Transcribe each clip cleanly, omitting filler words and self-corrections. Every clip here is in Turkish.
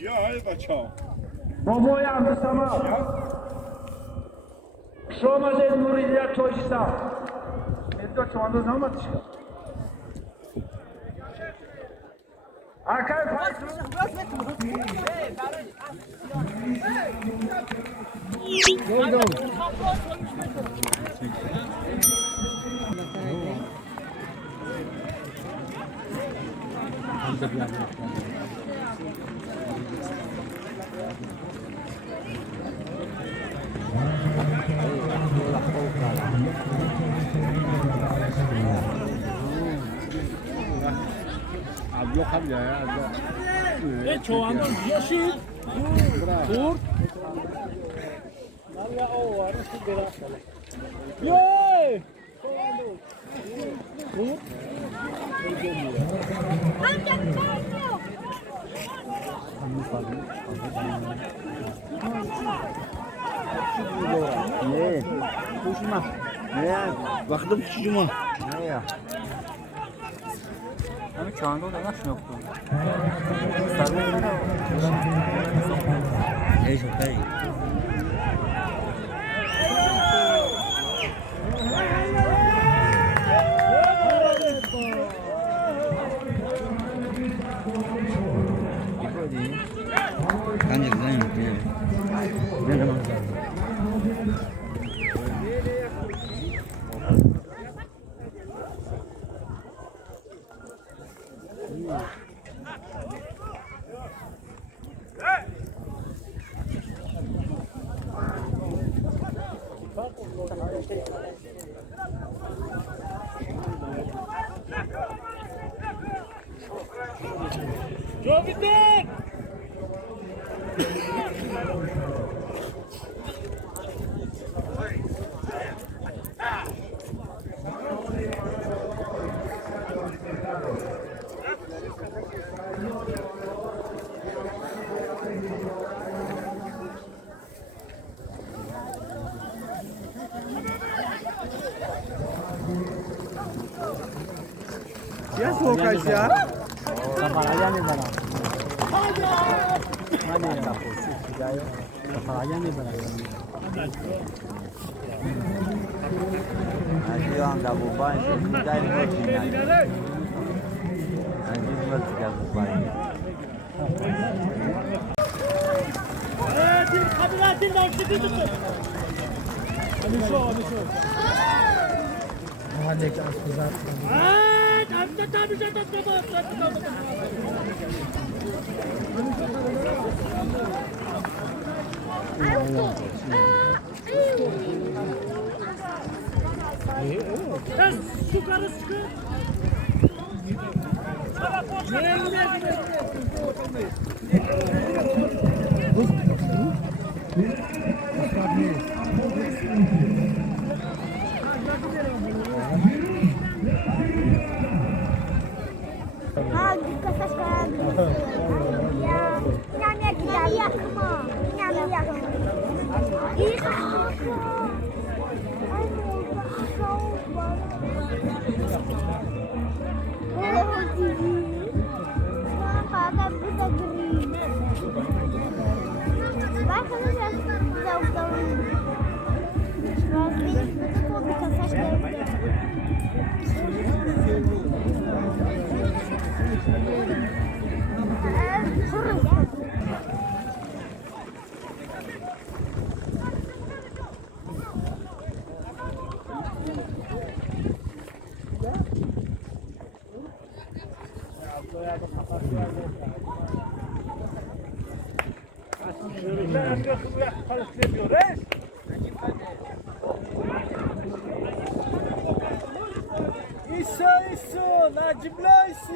Ja, halber ciao. Bobo yandı tamam. Şoma zed muridiyat toşta. Eddo şu anda zaman çıkıyor. Akay fayda. Yok ya. çoğanın yeşil. Dur. Valla o var. Şu biraz. Yey! Dur. Ne? Kuşma. Ne? Baktım kuşuma. Ne ya? Ama şu anda o da nasıl yoktu? Ne çok iyi. Kanka ben yok ya. Ne zaman? Joviden! Ya soğuk ya. Kapalanya nih barang. Mana ya? Kapalanya nih barang. Şu anda bu banyo güzel bir şey. Anjing bersikap baik. Kabilatin bak çıkı tutun. Hadi şu. Hadi kas kızart. Şu karı çıkıyor. İso, Nacibla İso.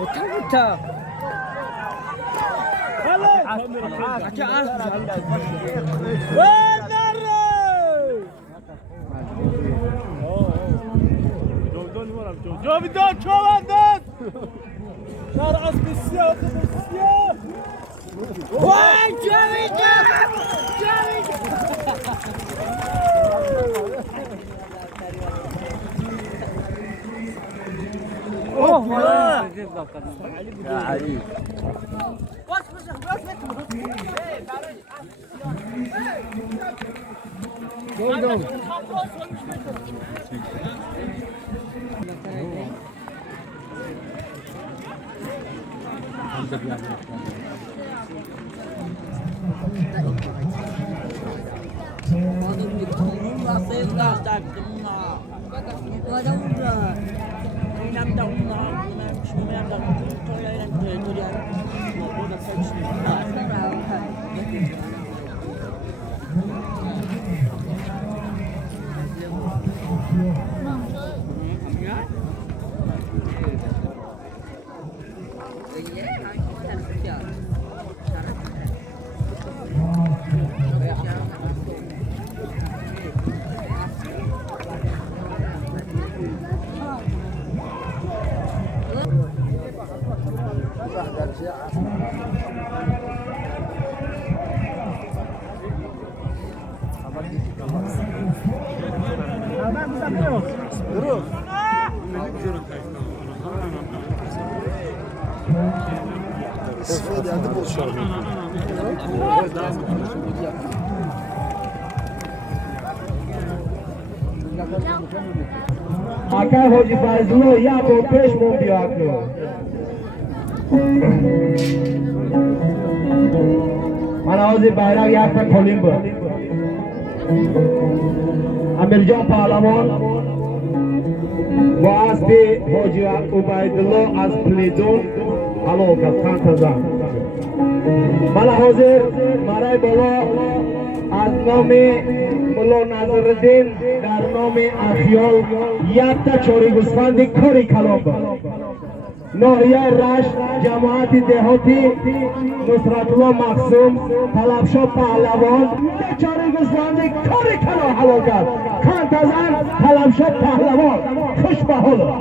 Buta. Halo. در از بسیار بسیار وای جاوید جاوید اوه يا علي استفاده عند بوشار آقای حاجی فضلو یا با پیش بون بیاد من حاضر bayrak یک تا کلیم بود امیر جان پهلوان با اسب حاجی عبیدالله از پلیدون هلاکت چند زن من حاضر مرای بالا از نام ملا نظرالدین در نام اخیال یک تا چاری گوسفند کاری کلام بود ناحیه رشت جماعت دهاتی نصرت الله مقسوم طلبشاه پهلوان چاری گوسفند کاری کلام هلاکت چند زن طلبشاه پهلوان خوش به حال